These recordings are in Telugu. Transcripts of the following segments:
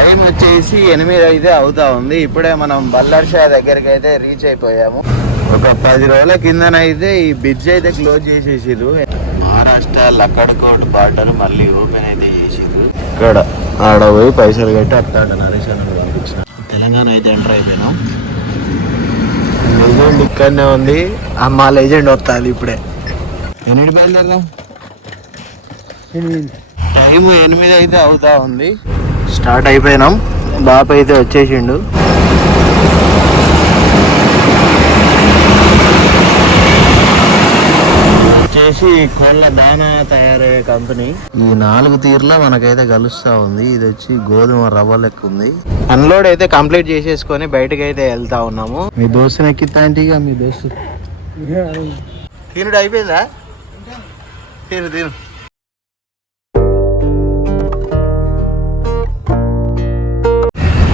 టైం వచ్చేసి 8 అయితే అవుతా ఉంది. ఇప్పుడే మనం బల్లర్షా దగ్గరికి అయితే రీచ్ అయిపోయాము. ఒక 10 రోజుల కిందనైతే ఈ బ్రిడ్జ్ అయితే క్లోజ్ చేసేసిరు. మహారాష్ట్ర లక్కడ్కోట్ బార్డర్ మళ్ళీ ఓపెన్ అయితే చేసిరు. ఇక్కడ ఆడ పోయి పైసలు కట్టి అత్తాడు నరేష్ అన్న పంపించిన. తెలంగాణ అయితే ఎంటర్ అయిపోయినాం. లెజెండ్ ఇక్కడనే ఉంది. అమ్మ లెజెండ్ వస్తుంది ఇప్పుడే. ఎన్నిటి బయలుదేరదాం? టైం 8 అయితే అవుతా ఉంది. స్టార్ట్ అయిపోయినాం. బాపు అయితే వచ్చేసిండు. వచ్చేసి కోళ్ళ దానా తయారయ్యే కంపెనీ. ఈ 4 తీర్లో మనకైతే కలుస్తా ఉంది. ఇది వచ్చి గోధుమ రవ్వ లెక్క ఉంది. అన్లోడ్ అయితే కంప్లీట్ చేసేసుకొని బయటకు అయితే వెళ్తా ఉన్నాము. మీ దోస్తుని ఎక్కిస్తా అంటే ఇక మీ దోస్తు తినుడు అయిపోయిందా? తిను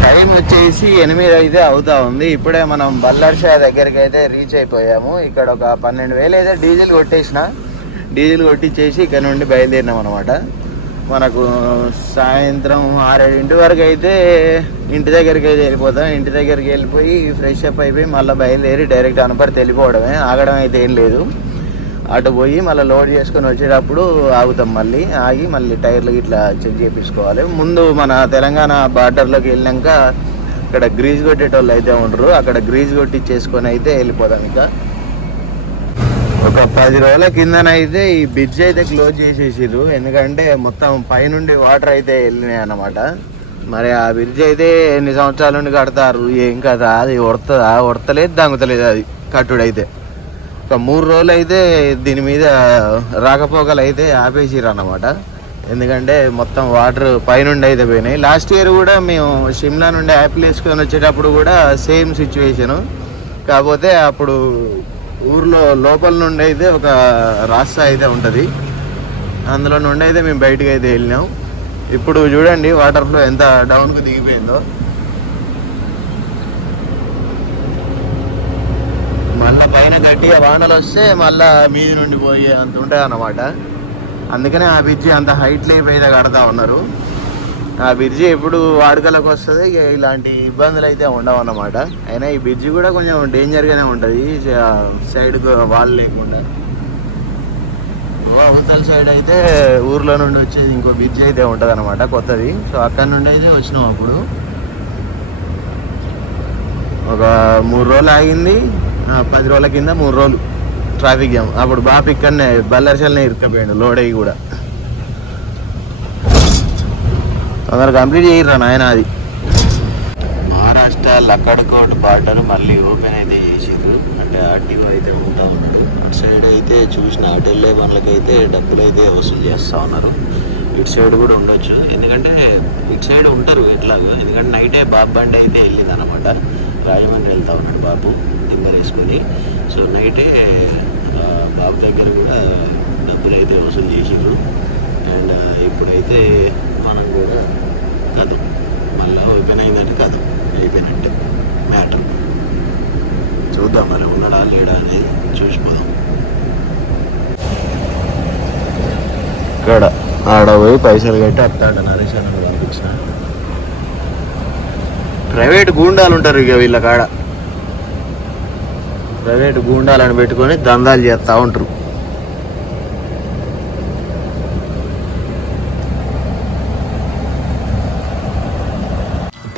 టైం వచ్చేసి 8 అయితే అవుతా ఉంది. ఇప్పుడే మనం బల్లర్షా దగ్గరికి అయితే రీచ్ అయిపోయాము. ఇక్కడ ఒక 12,000 అయితే డీజిల్ కొట్టేసిన. డీజిల్ కొట్టించేసి ఇక్కడ నుండి బయలుదేరినాం అనమాట. మనకు సాయంత్రం 6-7 వరకు అయితే ఇంటి దగ్గరికి అయితే వెళ్ళిపోతాం. ఇంటి దగ్గరికి వెళ్ళిపోయి ఫ్రెష్ అప్ అయిపోయి మళ్ళీ బయలుదేరి డైరెక్ట్ అనపర్తి వెళ్ళిపోవడమే. ఆగడం అయితే ఏం లేదు. అటు పోయి మళ్ళీ లోడ్ చేసుకొని వచ్చేటప్పుడు ఆగుతాం. మళ్ళీ ఆగి మళ్ళీ టైర్లు ఇట్లా చెక్ చేయించుకోవాలి. ముందు మన తెలంగాణ బార్డర్లోకి వెళ్ళాక ఇక్కడ గ్రీజ్ కొట్టేటోళ్ళు అయితే ఉండరు. అక్కడ గ్రీజ్ కొట్టించేసుకొని అయితే వెళ్ళిపోతాం. ఇక ఒక 10 రోజుల కిందనైతే ఈ బ్రిడ్జ్ అయితే క్లోజ్ చేసేసిరు. ఎందుకంటే మొత్తం పైనుండి వాటర్ అయితే వెళ్ళినాయి అన్నమాట. మరి ఆ బ్రిడ్జ్ అయితే ఎన్ని సంవత్సరాల నుండి కడతారు ఏం కదా, అది ఒడతలేదు దంగుతలేదు అది కట్టుడైతే. ఒక 3 రోజులు అయితే దీని మీద రాకపోకలు అయితే ఆపేసిరు అన్నమాట. ఎందుకంటే మొత్తం వాటర్ పైనుండి అయితే పోయినాయి. లాస్ట్ ఇయర్ కూడా మేము షిమ్లా నుండి యాపిల్ వేసుకొని వచ్చేటప్పుడు కూడా సేమ్ సిచ్యువేషను. కాకపోతే అప్పుడు ఊర్లో లోపల నుండి అయితే ఒక రాస్తా అయితే ఉంటుంది. అందులో నుండి అయితే మేము బయటకు అయితే వెళ్ళినాం. ఇప్పుడు చూడండి వాటర్ ఫ్లో ఎంత డౌన్కు దిగిపోయిందో. మళ్ళీ పైన గట్టిగా వానలు వస్తే మళ్ళీ మీది నుండి పోయే అంత ఉంటుంది అన్నమాట. అందుకనే ఆ బ్రిడ్జి అంత హైట్ లేపు అయితే కడతా ఉన్నారు. ఆ బ్రిడ్జి ఎప్పుడు వాడుకలకు వస్తుంది, ఇక ఇలాంటి ఇబ్బందులు అయితే ఉండవు అన్నమాట. అయినా ఈ బ్రిడ్జి కూడా కొంచెం డేంజర్గానే ఉంటుంది సైడ్కు వాల్ లేకుండా. అవతల సైడ్ అయితే ఊర్లో నుండి వచ్చేది ఇంకో బ్రిడ్జి అయితే ఉంటుంది అన్నమాట కొత్తది. సో అక్కడ నుండి అయితే వచ్చినాం. అప్పుడు ఒక 3 రోజులు ఆగింది. 10 రోజుల కింద 3 రోజులు ట్రాఫిక్ జామ్. అప్పుడు బాపు ఇక్కడనే బల్లర్షల్నే ఇరుక్కపోయాడు లోడ్ అయ్యి కూడా. తొందరగా కంప్లీట్ చేయరా నాయన. అది మహారాష్ట్ర లక్కడ్కోట్ బార్డర్ మళ్ళీ ఓపెన్ అయితే చేసిర్రు. అంటే ఆర్టీఓ అయితే ఉంటా ఉన్నారు. అటు సైడ్ అయితే చూసిన అటు వెళ్ళే పనులకైతే డబ్బులు అయితే వసూలు చేస్తూ ఉన్నారు. ఇటు సైడ్ కూడా ఉండొచ్చు, ఎందుకంటే ఇటు సైడ్ ఉంటారు ఎట్లాగో. ఎందుకంటే నైటే బాబు బండి అయితే వెళ్ళింది అనమాట. రాజమండ్రి వెళ్తా ఉన్నాడు బాబు టింబర్ వేసుకొని. సో నైటే బాబు దగ్గర కూడా డబ్బులు అయితే వసూలు చేసిర్రు. అండ్ ఇప్పుడైతే మనం కూడా కథం మళ్ళీ ఓపెన్ అయిందంటే కథం అయిపోయినట్టే మ్యాటర్. చూద్దాం మరి ఉన్నాడా లేడా అనేది చూసిపోదాం. ఇక్కడ ఆడ పోయి పైసలు కట్టి అత్తాడు నరేష్ అన్న పంపించిన. ప్రైవేట్ గూండాలు ఉంటారు ఇక వీళ్ళ కాడ. ప్రైవేట్ గూండాలను పెట్టుకొని దందాలు చేస్తూ ఉంటారు.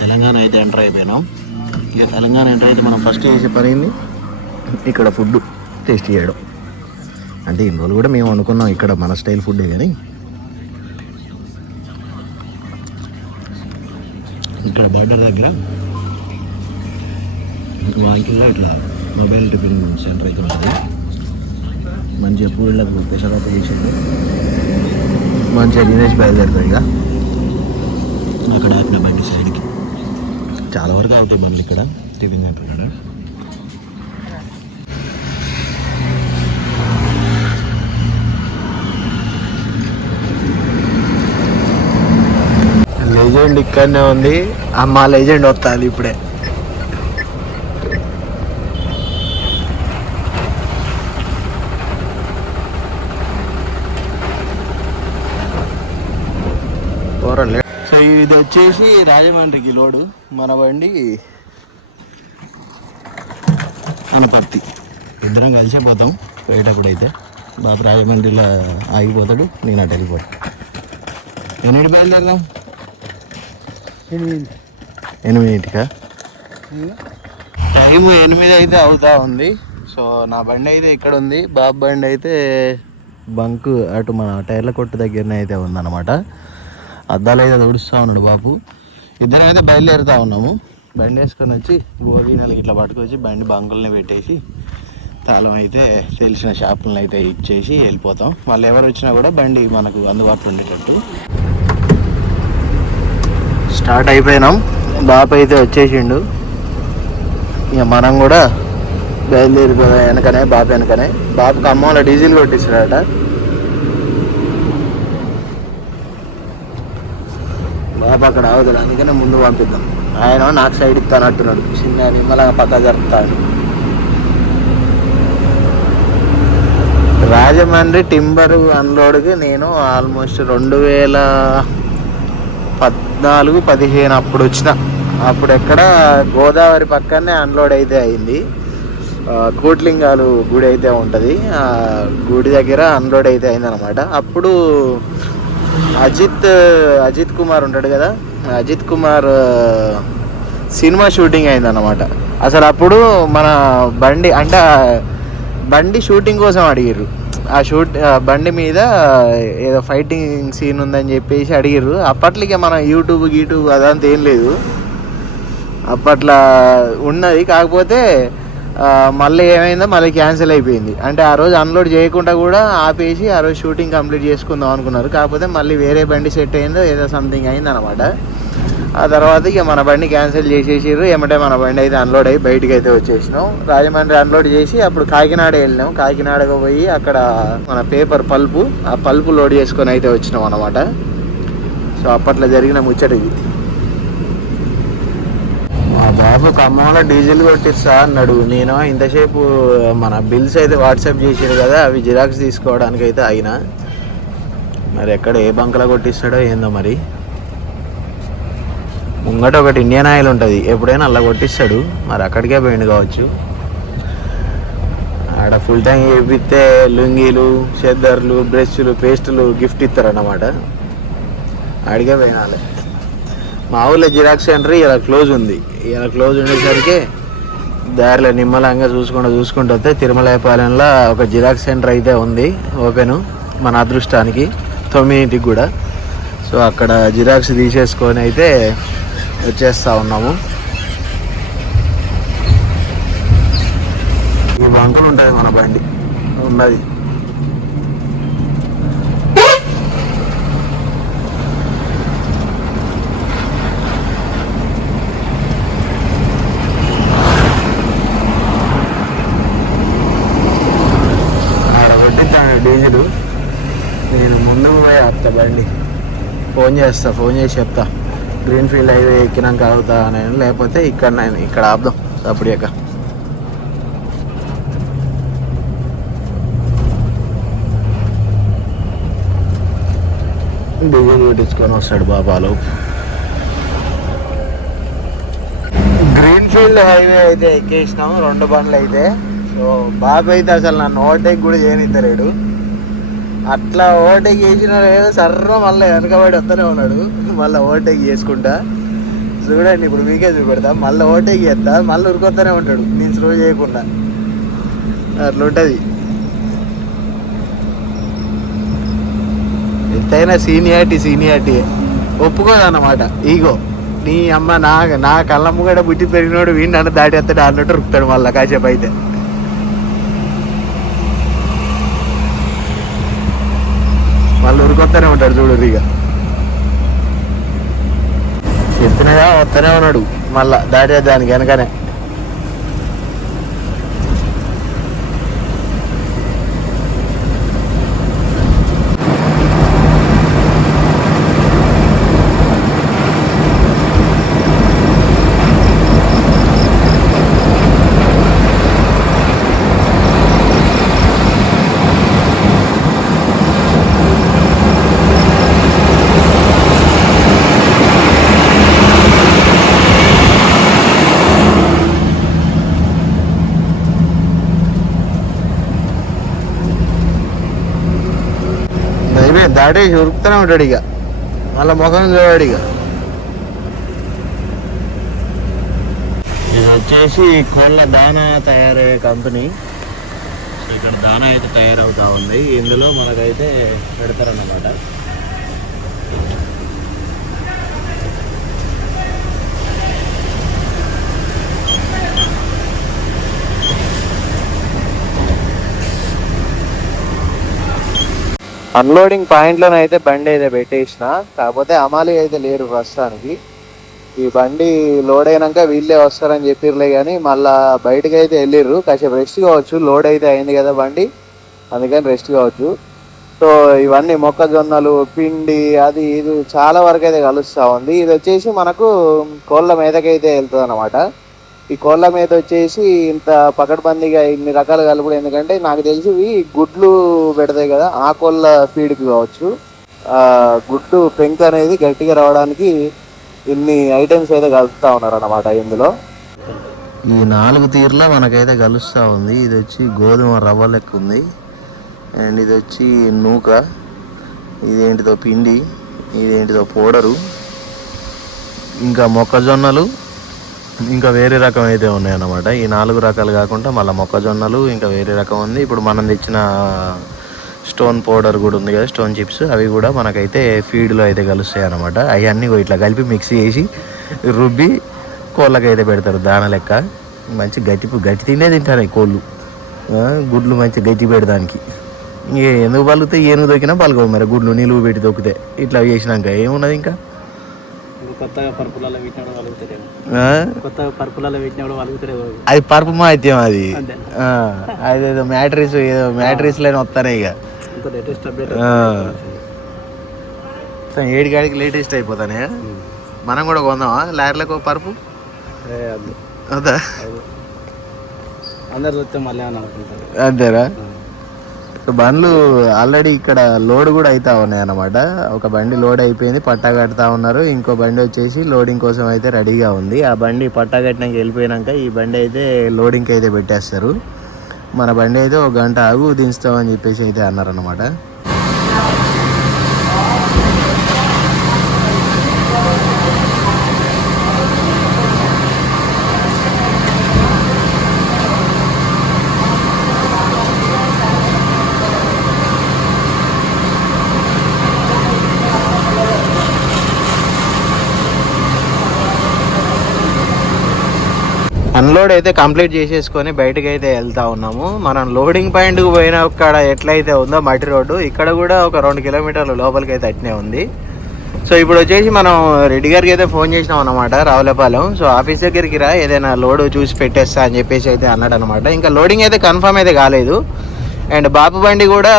తెలంగాణ అయితే ఎంటర్ అయిపోయినాం. ఇక తెలంగాణ ఎంటర్ అయితే మనం ఫస్ట్ చేసే పనింది ఇక్కడ ఫుడ్ టేస్ట్ చేయడం. అంటే ఇన్ని రోజులు కూడా మేము అనుకున్నాం ఇక్కడ మన స్టైల్ ఫుడ్డే, కానీ ఇక్కడ బార్డర్ దగ్గర వాకిల్లో ఇట్లా మొబైల్ టిఫిన్ సెంటర్ అయితే ఉంటుంది. మంచిగా పూలకు పెసరపప్పు చేసింది. మంచిగా తినేసి బయలుదేరుతాయి. ఇక అక్కడ ఆపిన బండి సైడ్కి చాలా వరకు అవుతాయి బండ్లు ఇక్కడ టిఫిన్ సెంటర్ ఇక్కడ. లెజెండ్ ఇక్కడనే ఉంది. అమ్మ లెజెండ్ వస్తుంది ఇప్పుడే. సో ఇది వచ్చేసి రాజమండ్రికి లోడు, మన బండి అనపర్తి. ఇద్దరం కలిసే పోతాం పోయేటప్పుడు. అయితే బాబు రాజమండ్రిలో ఆగిపోతాడు, నేను అటు వెళ్ళిపోతాను. ఎన్నింటి బయలుదేరదాం? 8కా? టైం 8 అయితే అవుతా ఉంది. సో నా బండి అయితే ఇక్కడ ఉంది, బాబు బండి అయితే బంక్ అటు మన టైర్ల కొట్టు దగ్గరనే అయితే ఉందన్నమాట. అద్దాలు అయితే తుడుస్తూ ఉన్నాడు బాబు. ఇద్దరం అయితే బయలుదేరుతూ ఉన్నాము. బండి వేసుకొని వచ్చి భోగినాలు ఇట్లా పట్టుకొచ్చి బండి బంకుల్ని పెట్టేసి తాళం అయితే తెలిసిన షాపులను అయితే ఇచ్చేసి వెళ్ళిపోతాం. వాళ్ళు ఎవరు వచ్చినా కూడా బండి మనకు అందుబాటులో ఉండేటట్టు. స్టార్ట్ అయిపోయినాం, బాబు అయితే వచ్చేసిండు. ఇక మనం కూడా బయలుదేరిపోయాం వెనకనే, బాబు వెనకనే. బాబుకి అమ్మలో డీజిల్ కొట్టిస్తాడట. బాబు అక్కడ ఆగుతాడు, అందుకనే ముందు పంపిద్దాం. ఆయన నాకు సైడ్ ఇస్తానంటున్నాడు, చిన్న నిమ్మలాగా పక్క జరుపుతాడు. రాజమండ్రి టింబర్ అన్లోడ్కి నేను ఆల్మోస్ట్ 2014-15 అప్పుడు వచ్చిన. అప్పుడు ఎక్కడ గోదావరి పక్కనే అన్లోడ్ అయితే అయింది. కోట్లింగాలు గుడి అయితే ఉంటుంది, ఆ గుడి దగ్గర అన్లోడ్ అయితే అయిందనమాట. అప్పుడు అజిత్ కుమార్ ఉంటాడు కదా, అజిత్ కుమార్ సినిమా షూటింగ్ అయిందన్నమాట. అసలు అప్పుడు మన బండి షూటింగ్ కోసం అడిగిర్రు. ఆ బండి మీద ఏదో ఫైటింగ్ సీన్ ఉందని చెప్పేసి అడిగిర్రు. అప్పట్లోకి మన యూట్యూబ్ అదంతా ఏం లేదు, అప్పట్లో ఉన్నది. కాకపోతే మళ్ళీ ఏమైందో మళ్ళీ క్యాన్సిల్ అయిపోయింది. అంటే ఆ రోజు అన్లోడ్ చేయకుండా కూడా ఆపేసి ఆ రోజు షూటింగ్ కంప్లీట్ చేసుకుందాం అనుకున్నారు. కాకపోతే మళ్ళీ వేరే బండి సెట్ అయిందో ఏదో సంథింగ్ అయింది అనమాట. ఆ తర్వాత ఇక మన బండి క్యాన్సిల్ చేసేసారు. ఏమంటే మన బండి అయితే అన్లోడ్ అయ్యి బయటికి అయితే వచ్చేసినాం. రాజమండ్రి అన్లోడ్ చేసి అప్పుడు కాకినాడ వెళ్ళినాం. కాకినాడకు పోయి అక్కడ మన పేపర్ పల్పు, ఆ పల్పు లోడ్ చేసుకొని అయితే వచ్చినాం అనమాట. సో అప్పట్లో జరిగిన ముచ్చటిది. మా బాబు ఖమ్మంలో డీజిల్ కొట్టిస్తా అన్నాడు. నేను ఇంతసేపు మన బిల్స్ అయితే వాట్సాప్ చేసారు కదా, అవి జిరాక్స్ తీసుకోవడానికి అయితే అయినా. మరి ఎక్కడ ఏ బంకులో కొట్టిస్తాడో ఏందో మరి. ముంగట ఒకటి ఇండియన్ ఆయిల్ ఉంటుంది, ఎప్పుడైనా అలా కొట్టిస్తాడు. మరి అక్కడికే పోయిండు కావచ్చు. ఆడ ఫుల్ ట్యాంక్ చేపిస్తే లుంగీలు, చెద్దర్లు, బ్రష్లు, పేస్టులు గిఫ్ట్ ఇస్తారన్నమాట. ఆడికే పోయినాలే. మా ఊళ్ళో జిరాక్స్ సెంటర్ ఇలా క్లోజ్ ఉంది. ఇలా క్లోజ్ ఉండేసరికి దారిలో నిమ్మలంగా చూసుకుంటూ వస్తే తిరుమలపాలెంలో ఒక జిరాక్స్ సెంటర్ అయితే ఉంది ఓపెను, మన అదృష్టానికి 9ంటికి కూడా. సో అక్కడ జిరాక్స్ తీసేసుకొని అయితే వచ్చేస్తూ ఉన్నాము. ఈ బంకులు ఉంటుంది మన బండి ఉన్నది. డీజిల్ నేను ముందుకు పోయి ఆపుతా బండి. ఫోన్ చేసి చెప్తా గ్రీన్ ఫీల్డ్ హైవే ఎక్కినాక ఆగుతా నేను, లేకపోతే ఇక్కడ ఆపుదాం అప్పుడాక. డీజిల్ కొట్టించుకొని వస్తాడు బాబాలు. గ్రీన్ ఫీల్డ్ హైవే అయితే ఎక్కేసినాము 2 బండ్లు అయితే. సో బాబు అయితే అసలు నన్ను ఓవర్టేక్ కూడా చేయనిద్దలేడు. అట్లా ఓవర్టేక్ చేసిన ఏదో సర్ర మళ్ళీ వెనకబడి వస్తూనే ఉన్నాడు. మళ్ళీ ఓవర్టేక్ చేసుకుంటా చూడండి, ఇప్పుడు మీకే చూపెడతా. మళ్ళీ ఓవర్టేక్ చేస్తా, మళ్ళీ ఉరికొస్తూనే ఉంటాడు నేను స్లో చేయకుండా. అట్లుంటుంది. ఎంతైనా సీనియారిటీ ఒప్పుకోదన్నమాట. ఈగో నీ అమ్మ నా కళ్ళమ్మ కూడా బుట్టి పెరిగినోడు వీడిని నన్ను దాటేస్తాడు అన్నట్టు రుక్కుతాడు మళ్ళీ కాసేపు అయితే. మళ్ళీ ఉరికొస్తూనే ఉంటాడు చూడు. ఇక చెప్పినగా వస్తూనే ఉన్నాడు మళ్ళా దాటేదానికి వెనకనే. దాటేసి ఉరుకుతూనే ఉంటాడు ఇక, మళ్ళీ ముఖం చూడాడు ఇక. ఇది వచ్చేసి కోళ్ళ దానా తయారయ్యే కంపెనీ. సో ఇక్కడ దానా అయితే తయారవుతా ఉంది, ఇందులో మనకైతే పెడతారన్నమాట. అన్లోడింగ్ పాయింట్లోనే అయితే బండి అయితే పెట్టేసిన, కాకపోతే అమాలి అయితే లేరు ప్రస్తుతానికి. ఈ బండి లోడ్ అయినాక వీళ్ళే వస్తారని చెప్పిర్లే, కానీ మళ్ళీ బయటకు అయితే వెళ్ళిర్రు. కాసేపు రెస్ట్ కావచ్చు, లోడ్ అయితే అయింది కదా బండి, అందుకని రెస్ట్ కావచ్చు. సో ఇవన్నీ మొక్కజొన్నలు, పిండి, అది ఇది చాలా వరకు అయితే కలుస్తూ ఉంది. ఇది వచ్చేసి మనకు కోళ్ళ మీదకైతే వెళ్తుంది అన్నమాట. ఈ కోళ్ళ మీద వచ్చేసి ఇంత పకడ్బందీగా ఇన్ని రకాలు కలుపుడు, ఎందుకంటే నాకు తెలిసి ఇవి గుడ్లు పెడతాయి కదా, ఆ కోళ్ళ ఫీడ్కి కావచ్చు. గుడ్డు పెంక్ అనేది గట్టిగా రావడానికి ఇన్ని ఐటమ్స్ అయితే కలుపుతూ ఉన్నారు అన్నమాట ఇందులో. ఈ 4 తీర్లో మనకైతే కలుస్తూ ఉంది. ఇది వచ్చి గోధుమ రవ్వ లెక్క ఉంది, అండ్ ఇది వచ్చి నూక, ఇదేంటిదో పిండి, ఇదేంటిదో పౌడరు, ఇంకా మొక్కజొన్నలు, ఇంకా వేరే రకం అయితే ఉన్నాయన్నమాట. ఈ 4 రకాలు కాకుండా మళ్ళీ మొక్కజొన్నలు, ఇంకా వేరే రకం ఉంది. ఇప్పుడు మనం తెచ్చిన స్టోన్ పౌడర్ కూడా ఉంది కదా, స్టోన్ చిప్స్, అవి కూడా మనకైతే ఫీడ్లో అయితే కలుస్తాయి అన్నమాట. అవన్నీ ఇట్లా కలిపి మిక్స్ చేసి రుబ్బి కోళ్ళకైతే పెడతారు దాన లెక్క. మంచి గట్టి తిండే తింటారు ఈ కోళ్ళు, గుడ్లు మంచి గట్టి పెడదానికి. ఎందుకు పలుకుతాయి, ఏనుగు దొక్కినా పలుకోవు మరి, గుడ్లు నిలువు పెట్టి దొక్కుతాయి. ఇట్లా చేసినాక ఏమున్నది ఇంకా, అది పరుపు మాత్యం, అది అదేదో మ్యాట్రిస్ లేని వస్తానే ఇక. ఏడికాడికి లేటెస్ట్ అయిపోతానే. మనం కూడా కొందామా లారీలకు పరుపు? అదా అందరు చూస్తే మళ్ళీ అనుకుంటారు. అంతేరా? బండ్లు ఆల్రెడీ ఇక్కడ లోడ్ కూడా అవుతా ఉన్నాయి అన్నమాట. ఒక బండి లోడ్ అయిపోయింది, పట్టా కడతా ఉన్నారు. ఇంకో బండి వచ్చేసి లోడింగ్ కోసం అయితే రెడీగా ఉంది. ఆ బండి పట్టా కట్టినాక వెళ్ళిపోయినాక ఈ బండి అయితే లోడింగ్కి అయితే పెట్టేస్తారు. మన బండి అయితే 1 గంట ఆగు దించుతామని చెప్పేసి అయితే అన్నారన్నమాట. అన్లోడ్ అయితే కంప్లీట్ చేసేసుకొని బయటకు అయితే వెళ్తా ఉన్నాము. మనం లోడింగ్ పాయింట్కి పోయిన అక్కడ ఎట్లయితే ఉందో మట్టి రోడ్డు, ఇక్కడ కూడా ఒక 2 కిలోమీటర్ల లోపలికి అయితే అట్నే ఉంది. సో ఇప్పుడు వచ్చేసి మనం రెడ్డి గారికి అయితే ఫోన్ చేసినాం అనమాట, రావులపాలెం. సో ఆఫీస్ దగ్గరికి రా, ఏదైనా లోడ్ చూసి పెట్టేస్తా అని చెప్పేసి అయితే అన్నాడు అనమాట. ఇంకా లోడింగ్ అయితే కన్ఫర్మ్ అయితే కాలేదు. అండ్ బాబు బండి కూడా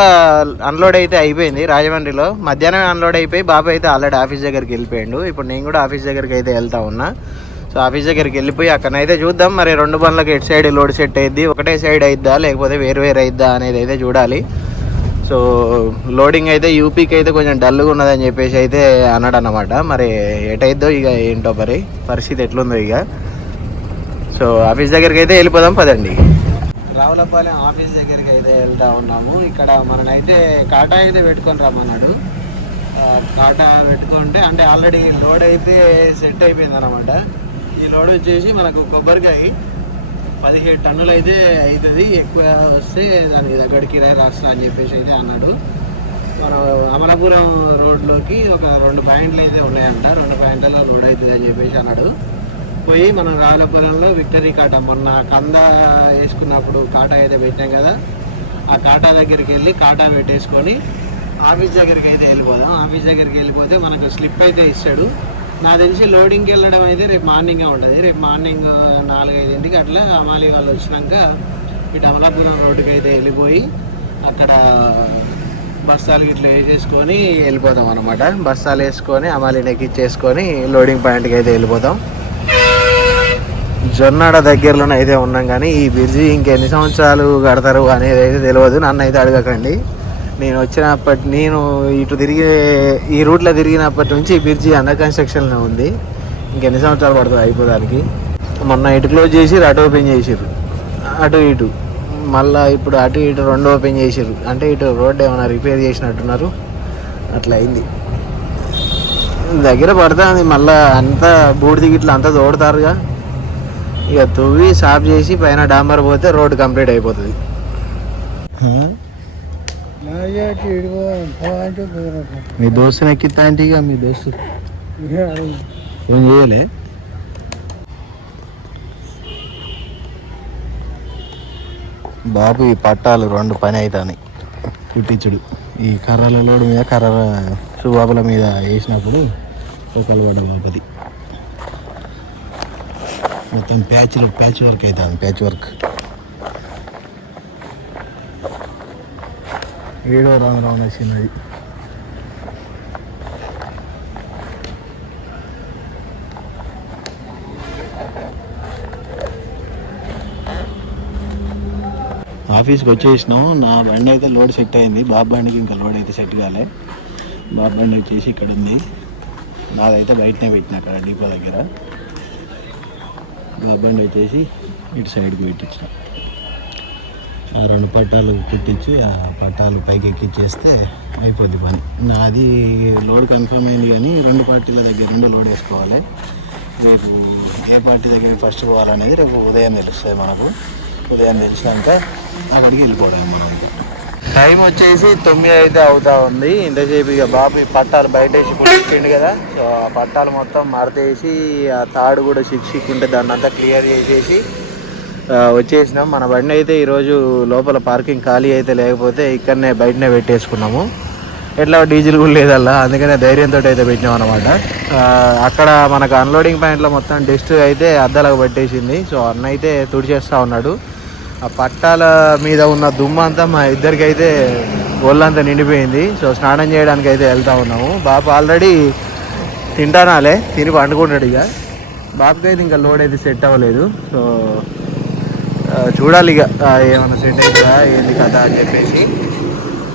అన్లోడ్ అయితే అయిపోయింది రాజమండ్రిలో. మధ్యాహ్నం అన్లోడ్ అయిపోయి బాబు అయితే ఆల్రెడీ ఆఫీస్ దగ్గరికి వెళ్ళిపోయాడు. ఇప్పుడు నేను కూడా ఆఫీస్ దగ్గరికి అయితే వెళ్తా ఉన్నా. సో ఆఫీస్ దగ్గరికి వెళ్ళిపోయి అక్కడైతే చూద్దాం మరి 2 బండ్లకి ఎటు సైడ్ లోడ్ సెట్ అయ్యిద్ది, ఒకటే సైడ్ అయిద్దా లేకపోతే వేరు అయిద్దా అనేది అయితే చూడాలి. సో లోడింగ్ అయితే యూపీకి అయితే కొంచెం డల్గా ఉన్నదని చెప్పేసి అయితే అన్నాడు అన్నమాట. మరి ఎటైద్దో ఇక ఏంటో మరి పరిస్థితి ఎట్లుందో ఇక. సో ఆఫీస్ దగ్గరికి అయితే వెళ్ళిపోదాం పదండి. రావులపాలెం ఆఫీస్ దగ్గరికి అయితే వెళ్తా ఉన్నాము. ఇక్కడ మననైతే కాటా అయితే పెట్టుకొని రమ్మన్నాడు. కాటా పెట్టుకుంటే అంటే ఆల్రెడీ లోడ్ అయితే సెట్ అయిపోయింది అనమాట. ఈ లోడ్ వచ్చేసి మనకు కొబ్బరికాయ 17 టన్నులు అయితే అవుతుంది, ఎక్కువ వస్తే దానికి దగ్గర కిరాయి రాస్తా అని చెప్పేసి అయితే అన్నాడు. మనం అమలాపురం రోడ్లోకి ఒక 2 పాయింట్లు అయితే ఉన్నాయంట, 2 పాయింట్లలో లోడ్ అవుతుంది అని చెప్పేసి అన్నాడు. పోయి మనం రావులపురంలో విక్టరీ కాటా, మొన్న కంద వేసుకున్నప్పుడు కాటా అయితే పెట్టాం కదా, ఆ కాటా దగ్గరికి వెళ్ళి కాటా పెట్టేసుకొని ఆఫీస్ దగ్గరికి అయితే వెళ్ళిపోదాం. ఆఫీస్ దగ్గరికి వెళ్ళిపోతే మనకు స్లిప్ అయితే ఇస్తాడు. నాకు తెలిసి లోడింగ్కి వెళ్ళడం అయితే రేపు మార్నింగే ఉంటుంది. రేపు మార్నింగ్ 4-5 అట్లా అమాలి వాళ్ళు వచ్చినాక ఇటు అమలాపురం రోడ్డుకి అయితే వెళ్ళిపోయి అక్కడ బస్తాలు ఇట్లా వేసేసుకొని వెళ్ళిపోతాం అనమాట. బస్తాలు వేసుకొని అమాలిని ఎక్కిచ్చేసుకొని లోడింగ్ పాయింట్కి అయితే వెళ్ళిపోతాం. జొన్నాడ దగ్గరలోనే అయితే ఉన్నాం, కానీ ఈ బ్రిడ్జి ఇంకెన్ని సంవత్సరాలు కడతారు అనేది అయితే తెలియదు. నన్ను అయితే అడగకండి. నేను ఇటు ఈ రూట్లో తిరిగినప్పటి నుంచి ఈ బ్రిడ్జి అండర్ కన్స్ట్రక్షన్లో ఉంది. ఇంకెన్ని సంవత్సరాలు పడుతుంది అయిపోదానికి. మొన్న ఇటు క్లోజ్ చేసి అటు ఓపెన్ చేసిర్రు, అటు ఇటు మళ్ళీ ఇప్పుడు అటు ఇటు 2 ఓపెన్ చేసిర్రు. అంటే ఇటు రోడ్డు ఏమైనా రిపేర్ చేసినట్టున్నారు. అట్లా అయింది. దగ్గర పడుతుంది మళ్ళీ అంతా బూడిది గిట్ల అంతా తోడతారుగా, ఇక తవ్వి సాఫ్ చేసి పైన డాంబర్ పోతే రోడ్ కంప్లీట్ అయిపోతుంది. మీ దోస్తుని ఎక్కిస్తా అంటే ఇక మీ దోస్తు ఏం చేయలే. బాబు ఈ పట్టాలు 2 పని అవుతాయి కుట్టించుడు. ఈ కర్రల లోడు మీద కర్ర సుబాబుల మీద వేసినప్పుడు ఒకళ్ళు పడ్డ బాబుది మొత్తం ప్యాచ్ వర్క్ అవుతుంది. ప్యాచ్ వర్క్ 7వ రౌండ్ వచ్చింది. ఆఫీస్కి వచ్చేసినాం. నా బండి అయితే లోడ్ సెట్ అయింది. బాబు బండికి ఇంకా లోడ్ అయితే సెట్ కాలే. బాబు బండి వచ్చేసి ఇక్కడ ఉంది. నాదైతే బయటనే పెట్టిన అక్కడ డిపో దగ్గర. బాబు బండి వచ్చేసి ఇటు సైడ్కి పెట్టించిన. ఆ 2 పట్టాలు కుట్టించి ఆ పట్టాలు పైకి ఎక్కిచ్చేస్తే అయిపోద్ది పని. నాది లోడ్ కన్ఫర్మ్ అయింది, కానీ 2 పార్టీల దగ్గర 2 లోడ్ వేసుకోవాలి. రేపు ఏ పార్టీ దగ్గరికి ఫస్ట్ పోవాలనేది రేపు ఉదయం తెలుస్తుంది మనకు. ఉదయం తెలిసినాక అక్కడికి వెళ్ళిపోవడం మనం. ఇంకా టైం వచ్చేసి 9 అయితే అవుతా ఉంది. ఇంతసేపు ఇక బాబు ఈ పట్టాలు బయట వేసి పుట్టించిండు కదా, సో ఆ పట్టాలు మొత్తం మడతేసి ఆ తాడు కూడా ఉంటే దాన్ని అంతా క్లియర్ చేసేసి వచ్చేసినాం. మన బండి అయితే ఈరోజు లోపల పార్కింగ్ ఖాళీ అయితే లేకపోతే ఇక్కడనే బయటనే పెట్టేసుకున్నాము. ఎట్లా డీజిల్ కూడా లేదల్లా, అందుకనే ధైర్యంతో అయితే పెట్టినాం అనమాట. అక్కడ మనకు అన్లోడింగ్ పాయింట్లో మొత్తం డస్ట్ అయితే అద్దాలకు పట్టేసింది. సో అన్న అయితే తుడిచేస్తూ ఉన్నాడు. ఆ పట్టాల మీద ఉన్న దుమ్ము అంతా మా ఇద్దరికి అయితే ఒళ్ళంతా నిండిపోయింది. సో స్నానం చేయడానికి అయితే వెళ్తూ ఉన్నాము. బాబు ఆల్రెడీ తింటానాలే, తిని పండుకుంటాడు. ఇక బాబుకి అయితే ఇంకా లోడ్ అయితే సెట్ అవ్వలేదు. సో చూడాలి ఇక ఏమైనా సెట్ అవుతుందా ఏంది కదా అని చెప్పేసి.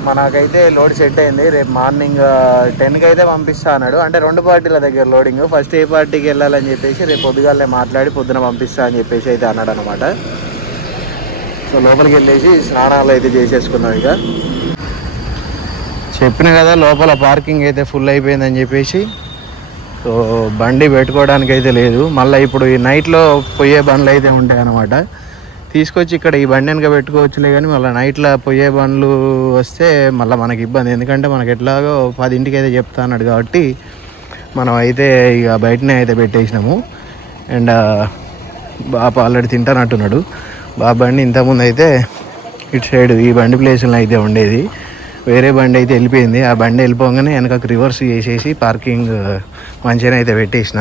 మనకైతే లోడ్ సెట్ అయింది. రేపు మార్నింగ్ 10కి అయితే పంపిస్తా అన్నాడు. అంటే 2 పార్టీల దగ్గర లోడింగ్. ఫస్ట్ ఏ పార్టీకి వెళ్ళాలని చెప్పేసి రేపు పొద్దుగాలే మాట్లాడి పొద్దున పంపిస్తా అని చెప్పేసి అయితే అన్నాడు అనమాట. సో లోపలికి వెళ్ళేసి స్నానాలు అయితే చేసేసుకున్నాం. ఇక చెప్పిన కదా లోపల పార్కింగ్ అయితే ఫుల్ అయిపోయిందని చెప్పేసి. సో బండి పెట్టుకోవడానికి అయితే లేదు. మళ్ళీ ఇప్పుడు ఈ నైట్లో పోయే బండ్లు అయితే ఉంటాయి అన్నమాట. తీసుకొచ్చి ఇక్కడ ఈ బండి వెనక పెట్టుకోవచ్చులే, కానీ మళ్ళీ నైట్లో పోయే బండ్లు వస్తే మళ్ళీ మనకి ఇబ్బంది. ఎందుకంటే మనకి ఎట్లాగో 10ంటికి అయితే చెప్తా అన్నాడు కాబట్టి మనం అయితే ఇక బయటనే అయితే పెట్టేసినాము. And Babu already తింటానంటున్నాడు. బాబు బండి ఇంతకుముందు అయితే ఇటు సైడ్ ఈ బండి ప్లేస్లో అయితే ఉండేది, వేరే బండి అయితే వెళ్ళిపోయింది. ఆ బండి వెళ్ళిపోగానే వెనకకు రివర్స్ చేసేసి పార్కింగ్ మంచిగానే అయితే పెట్టేసిన.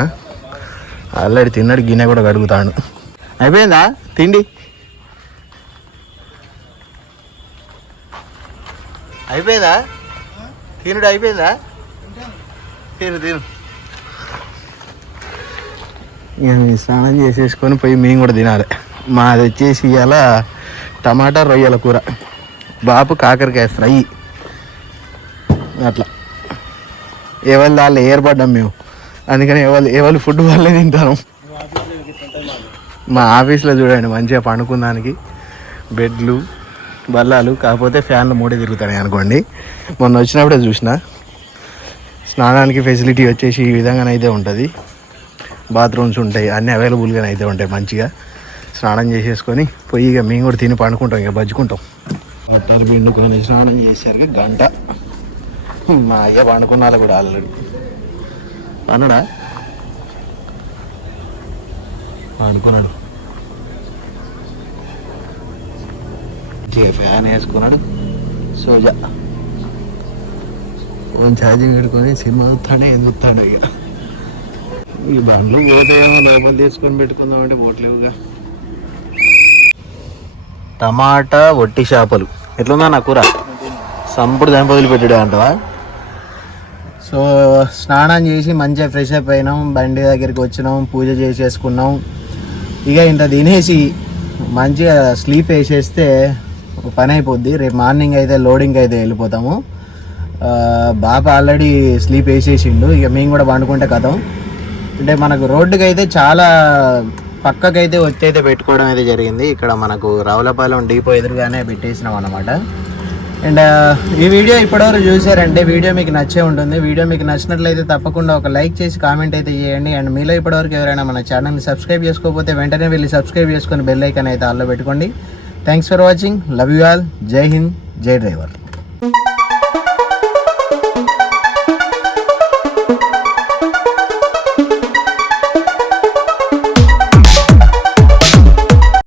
ఆల్రెడీ తిన్నాడు, గిన్నె కూడా కడుగుతాడు. అయిపోయిందా తిండి? అయిపోయిందా తినుడు? అయిపోయిందా? తిను. స్నానం చేసేసుకొని పోయి మేము కూడా తినాలి. మాది వచ్చేసి ఇవాళ టమాటా రొయ్యల కూర, బాబు కాకరకాయ ఫ్రై. అట్లా ఎవరి దాళ్ళు ఏర్పడ్డాం మేము, అందుకని ఎవరు ఫుడ్ వాళ్ళే తింటాను. మా ఆఫీస్లో చూడండి మంచిగా పండుకున్నానికి బెడ్లు బల్లాలు, కాకపోతే ఫ్యాన్లు 3 తిరుగుతాయి అనుకోండి. మొన్న వచ్చినప్పుడే చూసిన. స్నానానికి ఫెసిలిటీ వచ్చేసి ఈ విధంగానైతే ఉంటుంది. బాత్రూమ్స్ ఉంటాయి, అన్నీ అవైలబుల్గానే అయితే ఉంటాయి. మంచిగా స్నానం చేసేసుకొని పోయి ఇక మేము కూడా తిని పండుకుంటాం. ఇక బజ్జుకుంటాం. బట్టలు పిండుకొని స్నానం చేశారు గంట. మా అయ్య పండుకున్నాళ్ళు కూడా ఆల్రెడీ. పనుడా పండుకున్నాడు, ఫ్యాన్ వేసుకున్నాడు. సోజా ఫోన్ ఛార్జింగ్ పెట్టుకొని సినిమా చూస్తాడే చూస్తాడు. ఇక ఈ బండ్లు పోతేమో లోపల తీసుకొని పెట్టుకుందామంటే పోట్లేవుగా. టమాటా వట్టి చేపలు ఎట్లుందా నా కూర? సంపుడు దాని వదిలిపెట్టాడు అంటవా? సో స్నానం చేసి మంచిగా ఫ్రెష్ అప్ అయినాం, బండి దగ్గరికి వచ్చినాం, పూజ చేసేసుకున్నాం. ఇక ఇంత తినేసి మంచిగా స్లీప్ వేసేస్తే పని అయిపోద్ది. రేపు మార్నింగ్ అయితే లోడింగ్ అయితే వెళ్ళిపోతాము. బాబా ఆల్రెడీ స్లీప్ వేసేసిండు. ఇక మేము కూడా పండుకుంటే కథం. అంటే మనకు రోడ్డుకి అయితే చాలా పక్కకైతే ఒత్తి అయితే పెట్టుకోవడం అయితే జరిగింది. ఇక్కడ మనకు రావులపాలెం డిపో ఎదురుగానే పెట్టేసినాం అన్నమాట. అండ్ ఈ వీడియో ఇప్పటివరకు చూసారంటే వీడియో మీకు నచ్చే ఉంటుంది. వీడియో మీకు నచ్చినట్లయితే తప్పకుండా ఒక లైక్ చేసి కామెంట్ అయితే చేయండి. అండ్ మీలో ఇప్పటివరకు ఎవరైనా మన ఛానల్ని సబ్స్క్రైబ్ చేసుకోకపోతే వెంటనే వెళ్ళి సబ్స్క్రైబ్ చేసుకొని బెల్ ఐకాన్ అయితే ఆల్లో పెట్టుకోండి. Thanks for watching. Love you all. జై హింద్. జై డ్రైవర్.